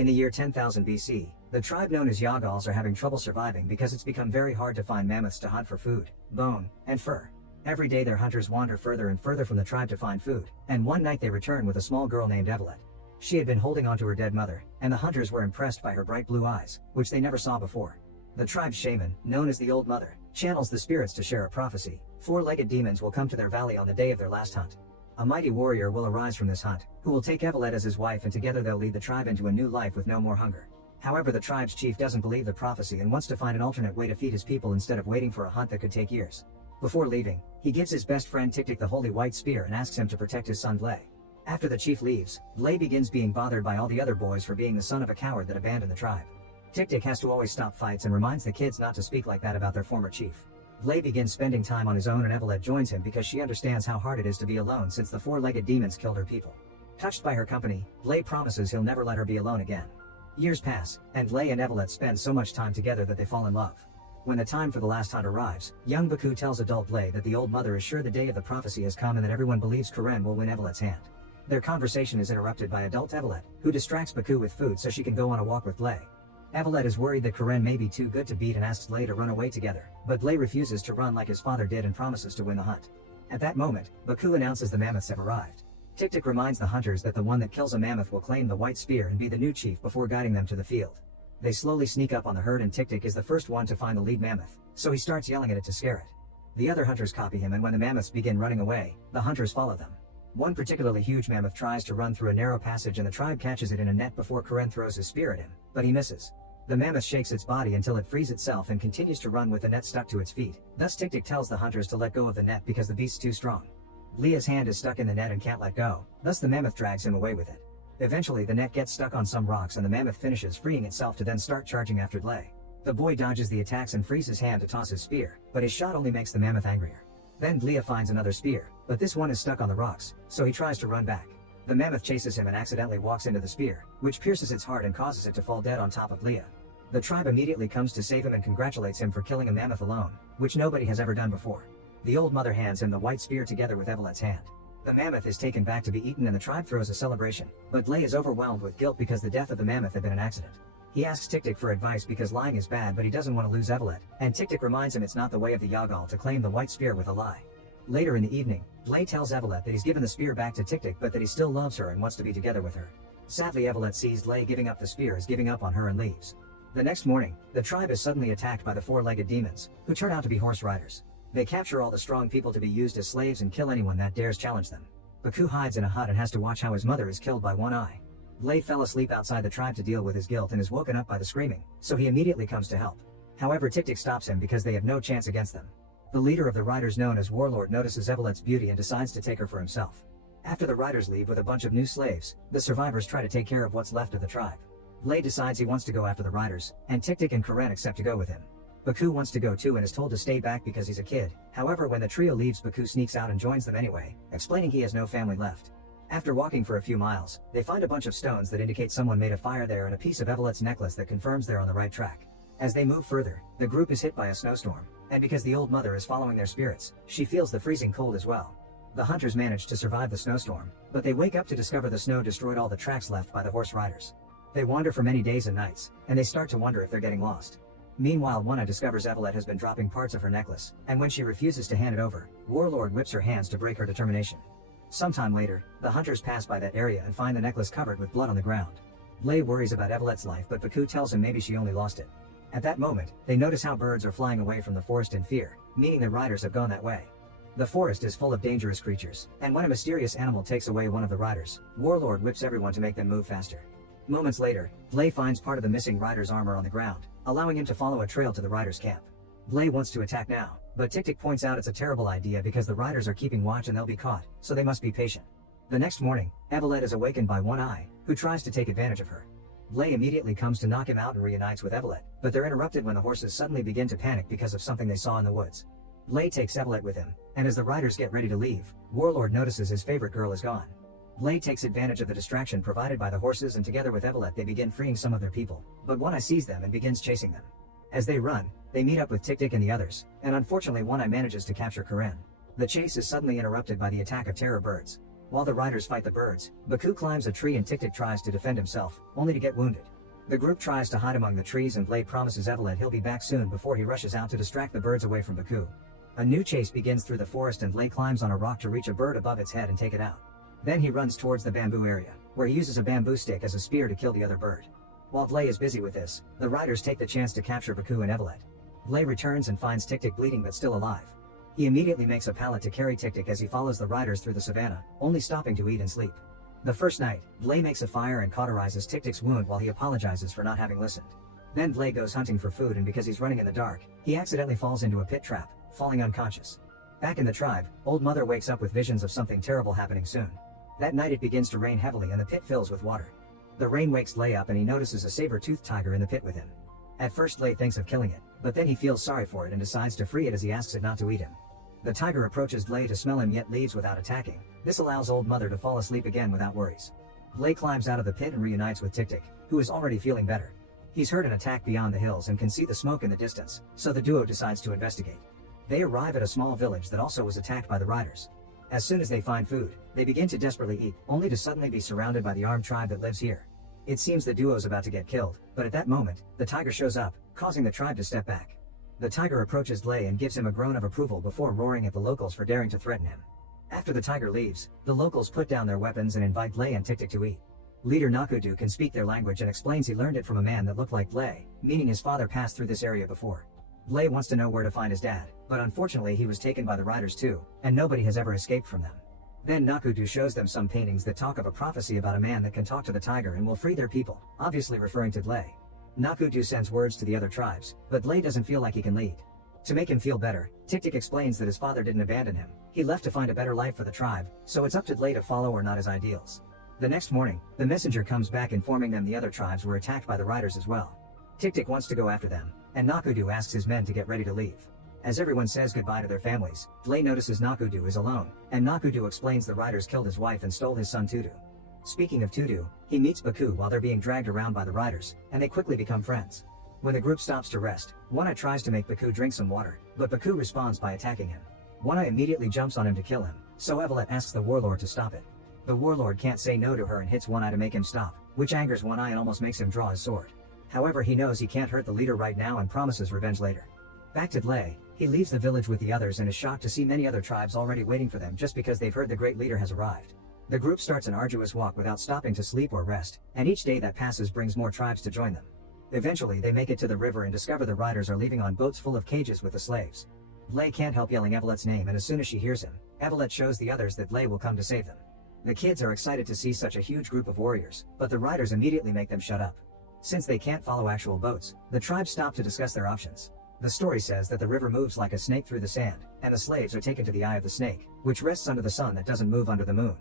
In the year 10,000 BC, the tribe known as Yagals are having trouble surviving because it's become very hard to find mammoths to hunt for food, bone, and fur. Every day their hunters wander further and further from the tribe to find food, and one night they return with a small girl named Evelette. She had been holding onto her dead mother, and the hunters were impressed by her bright blue eyes, which they never saw before. The tribe's shaman, known as the Old Mother, channels the spirits to share a prophecy. Four-legged demons will come to their valley on the day of their last hunt. A mighty warrior will arise from this hunt, who will take Evelette as his wife, and together they'll lead the tribe into a new life with no more hunger. However, the tribe's chief doesn't believe the prophecy and wants to find an alternate way to feed his people instead of waiting for a hunt that could take years. Before leaving, he gives his best friend Tik-Tik the holy white spear and asks him to protect his son Blay. After the chief leaves, Blay begins being bothered by all the other boys for being the son of a coward that abandoned the tribe. Tik-Tik has to always stop fights and reminds the kids not to speak like that about their former chief. Blay begins spending time on his own, and Evelette joins him because she understands how hard it is to be alone since the four-legged demons killed her people. Touched by her company, Blay promises he'll never let her be alone again. Years pass, and Blay and Evelette spend so much time together that they fall in love. When the time for the last hunt arrives, young Baku tells adult Blay that the Old Mother is sure the day of the prophecy has come and that everyone believes Karen will win Evelette's hand. Their conversation is interrupted by adult Evelette, who distracts Baku with food so she can go on a walk with Blay. Evelette is worried that Karen may be too good to beat and asks Blay to run away together, but Blay refuses to run like his father did and promises to win the hunt. At that moment, Baku announces the mammoths have arrived. Tik-Tik reminds the hunters that the one that kills a mammoth will claim the white spear and be the new chief before guiding them to the field. They slowly sneak up on the herd, and Tik-Tik is the first one to find the lead mammoth, so he starts yelling at it to scare it. The other hunters copy him, and when the mammoths begin running away, the hunters follow them. One particularly huge mammoth tries to run through a narrow passage, and the tribe catches it in a net before Karen throws his spear at him, but he misses. The mammoth shakes its body until it frees itself and continues to run with the net stuck to its feet. Thus Tik-Tik tells the hunters to let go of the net because the beast's too strong. Leah's hand is stuck in the net and can't let go, thus the mammoth drags him away with it. Eventually the net gets stuck on some rocks and the mammoth finishes freeing itself to then start charging after Blay. The boy dodges the attacks and frees his hand to toss his spear, but his shot only makes the mammoth angrier. Then Leah finds another spear, but this one is stuck on the rocks, so he tries to run back. The mammoth chases him and accidentally walks into the spear, which pierces its heart and causes it to fall dead on top of Leah. The tribe immediately comes to save him and congratulates him for killing a mammoth alone, which nobody has ever done before. The Old Mother hands him the white spear together with Evelette's hand. The mammoth is taken back to be eaten and the tribe throws a celebration, but Blay is overwhelmed with guilt because the death of the mammoth had been an accident. He asks Tik-Tik for advice because lying is bad, but he doesn't want to lose Evelette, and Tik-Tik reminds him it's not the way of the Yagal to claim the white spear with a lie. Later in the evening, Blay tells Evelette that he's given the spear back to Tik-Tik but that he still loves her and wants to be together with her. Sadly, Evelette sees Blay giving up the spear as giving up on her and leaves. The next morning, the tribe is suddenly attacked by the four-legged demons, who turn out to be horse riders. They capture all the strong people to be used as slaves and kill anyone that dares challenge them. Baku hides in a hut and has to watch how his mother is killed by one eye. Blay fell asleep outside the tribe to deal with his guilt and is woken up by the screaming, so he immediately comes to help. However, Tik-Tik stops him because they have no chance against them. The leader of the riders, known as Warlord, notices Evelette's beauty and decides to take her for himself. After the riders leave with a bunch of new slaves, the survivors try to take care of what's left of the tribe. Blay decides he wants to go after the riders, and Tik-Tik and Karen accept to go with him. Baku wants to go too and is told to stay back because he's a kid. However, when the trio leaves, Baku sneaks out and joins them anyway, explaining he has no family left. After walking for a few miles, they find a bunch of stones that indicate someone made a fire there and a piece of Evelette's necklace that confirms they're on the right track. As they move further, the group is hit by a snowstorm, and because the Old Mother is following their spirits, she feels the freezing cold as well. The hunters manage to survive the snowstorm, but they wake up to discover the snow destroyed all the tracks left by the horse riders. They wander for many days and nights, and they start to wonder if they're getting lost. Meanwhile, Wanna discovers Evelette has been dropping parts of her necklace, and when she refuses to hand it over, Warlord whips her hands to break her determination. Sometime later, the hunters pass by that area and find the necklace covered with blood on the ground. Blay worries about Evelette's life, but Baku tells him maybe she only lost it. At that moment, they notice how birds are flying away from the forest in fear, meaning the riders have gone that way. The forest is full of dangerous creatures, and when a mysterious animal takes away one of the riders, Warlord whips everyone to make them move faster. Moments later, Blay finds part of the missing rider's armor on the ground, allowing him to follow a trail to the rider's camp. Blay wants to attack now, but Tik-Tik points out it's a terrible idea because the riders are keeping watch and they'll be caught, so they must be patient. The next morning, Evelette is awakened by One Eye, who tries to take advantage of her. Blay immediately comes to knock him out and reunites with Evelette, but they're interrupted when the horses suddenly begin to panic because of something they saw in the woods. Blay takes Evelette with him, and as the riders get ready to leave, Warlord notices his favorite girl is gone. Blay takes advantage of the distraction provided by the horses, and together with Evelette they begin freeing some of their people, but One Eye sees them and begins chasing them. As they run, they meet up with Tik-Tik and the others, and unfortunately One Eye manages to capture Karen. The chase is suddenly interrupted by the attack of terror birds. While the riders fight the birds, Baku climbs a tree and Tik-Tik tries to defend himself, only to get wounded. The group tries to hide among the trees and Blay promises Evelet he'll be back soon before he rushes out to distract the birds away from Baku. A new chase begins through the forest and Blay climbs on a rock to reach a bird above its head and take it out. Then he runs towards the bamboo area, where he uses a bamboo stick as a spear to kill the other bird. While Blay is busy with this, the riders take the chance to capture Baku and Evelet. Blay returns and finds Tik-Tik bleeding but still alive. He immediately makes a pallet to carry Tik-Tik as he follows the riders through the savannah, only stopping to eat and sleep. The first night, Blay makes a fire and cauterizes Tik-Tik's wound while he apologizes for not having listened. Then Blay goes hunting for food and because he's running in the dark, he accidentally falls into a pit trap, falling unconscious. Back in the tribe, Old Mother wakes up with visions of something terrible happening soon. That night it begins to rain heavily and the pit fills with water. The rain wakes Blay up and he notices a saber-toothed tiger in the pit with him. At first Blay thinks of killing it, but then he feels sorry for it and decides to free it as he asks it not to eat him. The tiger approaches Blay to smell him yet leaves without attacking. This allows Old Mother to fall asleep again without worries. Blay climbs out of the pit and reunites with Tik-Tik, who is already feeling better. He's heard an attack beyond the hills and can see the smoke in the distance, so the duo decides to investigate. They arrive at a small village that also was attacked by the riders. As soon as they find food, they begin to desperately eat, only to suddenly be surrounded by the armed tribe that lives here. It seems the duo's about to get killed, but at that moment, the tiger shows up, causing the tribe to step back. The tiger approaches Blay and gives him a groan of approval before roaring at the locals for daring to threaten him. After the tiger leaves, the locals put down their weapons and invite Blay and Tik-Tik to eat. Leader Nakudu can speak their language and explains he learned it from a man that looked like Blay, meaning his father passed through this area before. Blay wants to know where to find his dad, but unfortunately he was taken by the riders too, and nobody has ever escaped from them. Then Nakudu shows them some paintings that talk of a prophecy about a man that can talk to the tiger and will free their people, obviously referring to Blay. Nakudu sends words to the other tribes, but Blay doesn't feel like he can lead. To make him feel better, Tik-Tik explains that his father didn't abandon him. He left to find a better life for the tribe, so it's up to Blay to follow or not his ideals. The next morning, the messenger comes back informing them the other tribes were attacked by the riders as well. Tik-Tik wants to go after them, and Nakudu asks his men to get ready to leave. As everyone says goodbye to their families, Blay notices Nakudu is alone, and Nakudu explains the riders killed his wife and stole his son Tudu. Speaking of Tudu, he meets Baku while they're being dragged around by the riders, and they quickly become friends. When the group stops to rest, Wana tries to make Baku drink some water, but Baku responds by attacking him. Wana immediately jumps on him to kill him, so Evelet asks the warlord to stop it. The warlord can't say no to her and hits One Eye to make him stop, which angers One Eye and almost makes him draw his sword. However, he knows he can't hurt the leader right now and promises revenge later. Back to Blay, he leaves the village with the others and is shocked to see many other tribes already waiting for them just because they've heard the great leader has arrived. The group starts an arduous walk without stopping to sleep or rest, and each day that passes brings more tribes to join them. Eventually they make it to the river and discover the riders are leaving on boats full of cages with the slaves. Blay can't help yelling Evelet's name, and as soon as she hears him, Evelet shows the others that Blay will come to save them. The kids are excited to see such a huge group of warriors, but the riders immediately make them shut up. Since they can't follow actual boats, the tribes stop to discuss their options. The story says that the river moves like a snake through the sand, and the slaves are taken to the eye of the snake, which rests under the sun that doesn't move under the moon.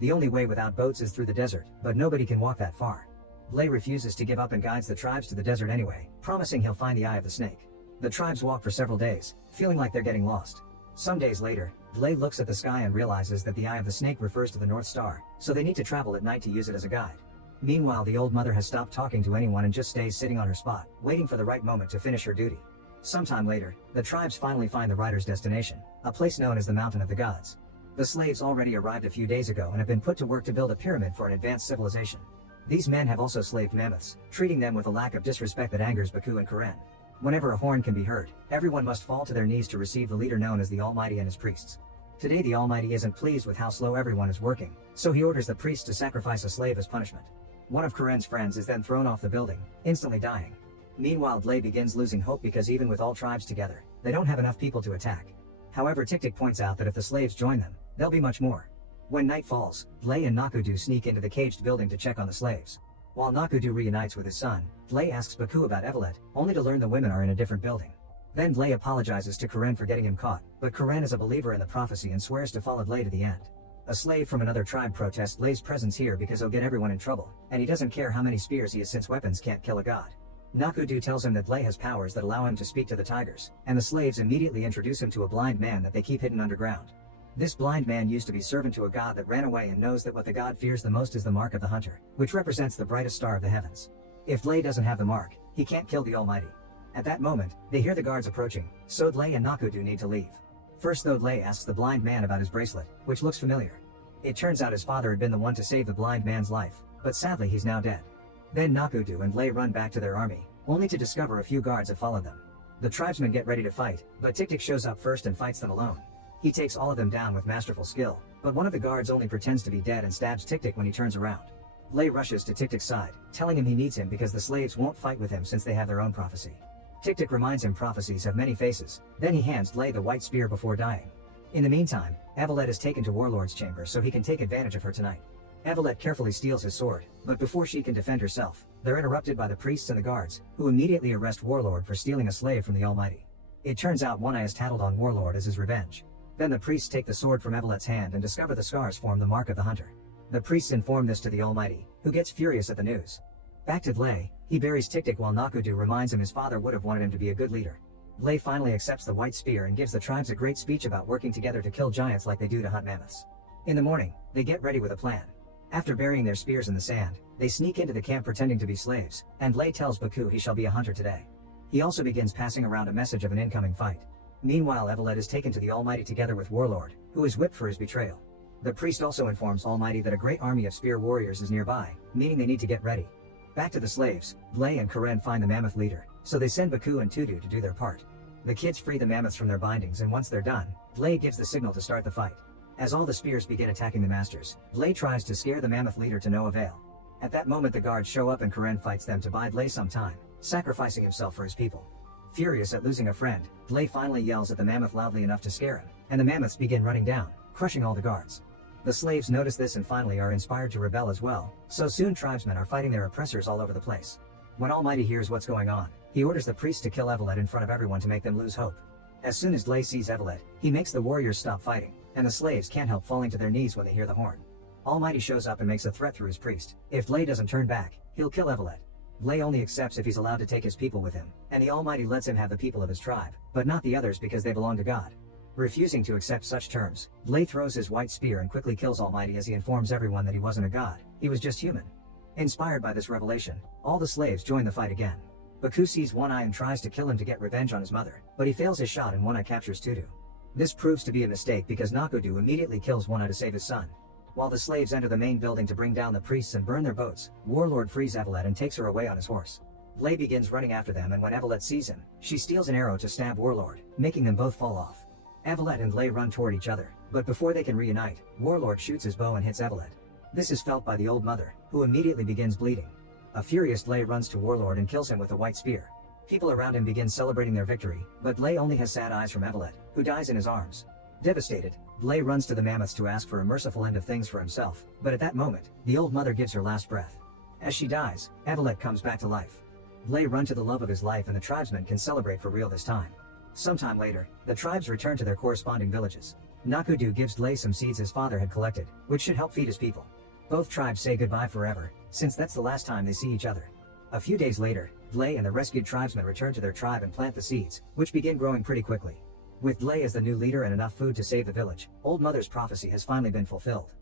The only way without boats is through the desert, but nobody can walk that far. Blay refuses to give up and guides the tribes to the desert anyway, promising he'll find the eye of the snake. The tribes walk for several days, feeling like they're getting lost. Some days later, Blay looks at the sky and realizes that the eye of the snake refers to the North Star, so they need to travel at night to use it as a guide. Meanwhile, the old mother has stopped talking to anyone and just stays sitting on her spot, waiting for the right moment to finish her duty. Sometime later, the tribes finally find the riders' destination, a place known as the Mountain of the Gods. The slaves already arrived a few days ago and have been put to work to build a pyramid for an advanced civilization. These men have also slaved mammoths, treating them with a lack of disrespect that angers Baku and Karen. Whenever a horn can be heard, everyone must fall to their knees to receive the leader known as the Almighty and his priests. Today the Almighty isn't pleased with how slow everyone is working, so he orders the priests to sacrifice a slave as punishment. One of Karen's friends is then thrown off the building, instantly dying. Meanwhile, Blay begins losing hope because even with all tribes together, they don't have enough people to attack. However, Tik-Tik points out that if the slaves join them, there'll be much more. When night falls, Blay and Nakudu sneak into the caged building to check on the slaves. While Nakudu reunites with his son, Blay asks Baku about Evelet, only to learn the women are in a different building. Then Blay apologizes to Karen for getting him caught, but Karen is a believer in the prophecy and swears to follow Blay to the end. A slave from another tribe protests Blay's presence here because he'll get everyone in trouble, and he doesn't care how many spears he has since weapons can't kill a god. Nakudu tells him that Blay has powers that allow him to speak to the tigers, and the slaves immediately introduce him to a blind man that they keep hidden underground. This blind man used to be servant to a god that ran away and knows that what the god fears the most is the mark of the hunter, which represents the brightest star of the heavens. If Blay doesn't have the mark, he can't kill the Almighty. At that moment, they hear the guards approaching, so Blay and Nakudu need to leave. First though, Blay asks the blind man about his bracelet, which looks familiar. It turns out his father had been the one to save the blind man's life, but sadly he's now dead. Then Nakudu and Lay run back to their army, only to discover a few guards have followed them. The tribesmen get ready to fight, but Tik Tik shows up first and fights them alone. He takes all of them down with masterful skill, but one of the guards only pretends to be dead and stabs Tik Tik when he turns around. Lay rushes to Tik Tik's side, telling him he needs him because the slaves won't fight with him since they have their own prophecy. Tik Tik reminds him prophecies have many faces, then he hands Lay the white spear before dying. In the meantime, Evelet is taken to Warlord's chamber so he can take advantage of her tonight. Evelet carefully steals his sword, but before she can defend herself, they're interrupted by the priests and the guards, who immediately arrest Warlord for stealing a slave from the Almighty. It turns out One Eye has tattled on Warlord as his revenge. Then the priests take the sword from Evelet's hand and discover the scars form the mark of the hunter. The priests inform this to the Almighty, who gets furious at the news. Back to Lay, he buries Tik Tik while Nakudu reminds him his father would have wanted him to be a good leader. Lay finally accepts the white spear and gives the tribes a great speech about working together to kill giants like they do to hunt mammoths. In the morning, they get ready with a plan. After burying their spears in the sand, they sneak into the camp pretending to be slaves, and Lay tells Baku he shall be a hunter today. He also begins passing around a message of an incoming fight. Meanwhile, Evelet is taken to the Almighty together with Warlord, who is whipped for his betrayal. The priest also informs Almighty that a great army of spear warriors is nearby, meaning they need to get ready. Back to the slaves, Lay and Karen find the mammoth leader, so they send Baku and Tudu to do their part. The kids free the mammoths from their bindings, and once they're done, Lay gives the signal to start the fight. As all the spears begin attacking the masters, Lay tries to scare the mammoth leader to no avail. At that moment the guards show up and Karen fights them to bide Lay some time, sacrificing himself for his people. Furious at losing a friend, Lay finally yells at the mammoth loudly enough to scare him, and the mammoths begin running down, crushing all the guards. The slaves notice this and finally are inspired to rebel as well, so soon tribesmen are fighting their oppressors all over the place. When Almighty hears what's going on, he orders the priests to kill Evelet in front of everyone to make them lose hope. As soon as Lay sees Evelet, he makes the warriors stop fighting, and the slaves can't help falling to their knees when they hear the horn. Almighty shows up and makes a threat through his priest. If Lay doesn't turn back, he'll kill Evelet. Lay only accepts if he's allowed to take his people with him, and the Almighty lets him have the people of his tribe, but not the others because they belong to God. Refusing to accept such terms, Lay throws his white spear and quickly kills Almighty as he informs everyone that he wasn't a god, he was just human. Inspired by this revelation, all the slaves join the fight again. Baku sees One Eye and tries to kill him to get revenge on his mother, but he fails his shot and One Eye captures Tudu. This proves to be a mistake because Nakudu immediately kills One Eye to save his son. While the slaves enter the main building to bring down the priests and burn their boats, Warlord frees Evelet and takes her away on his horse. Lay begins running after them, and when Evelet sees him, she steals an arrow to stab Warlord, making them both fall off. Evelet and Lay run toward each other, but before they can reunite, Warlord shoots his bow and hits Evelet. This is felt by the old mother, who immediately begins bleeding. A furious Lay runs to Warlord and kills him with a white spear. People around him begin celebrating their victory, but Lay only has sad eyes from Evelet, who dies in his arms. Devastated, Lay runs to the mammoths to ask for a merciful end of things for himself, but at that moment, the old mother gives her last breath. As she dies, Evelet comes back to life. Lay runs to the love of his life and the tribesmen can celebrate for real this time. Sometime later, the tribes return to their corresponding villages. Nakudu gives Lay some seeds his father had collected, which should help feed his people. Both tribes say goodbye forever, since that's the last time they see each other. A few days later, Lay and the rescued tribesmen return to their tribe and plant the seeds, which begin growing pretty quickly. With Lay as the new leader and enough food to save the village, Old Mother's prophecy has finally been fulfilled.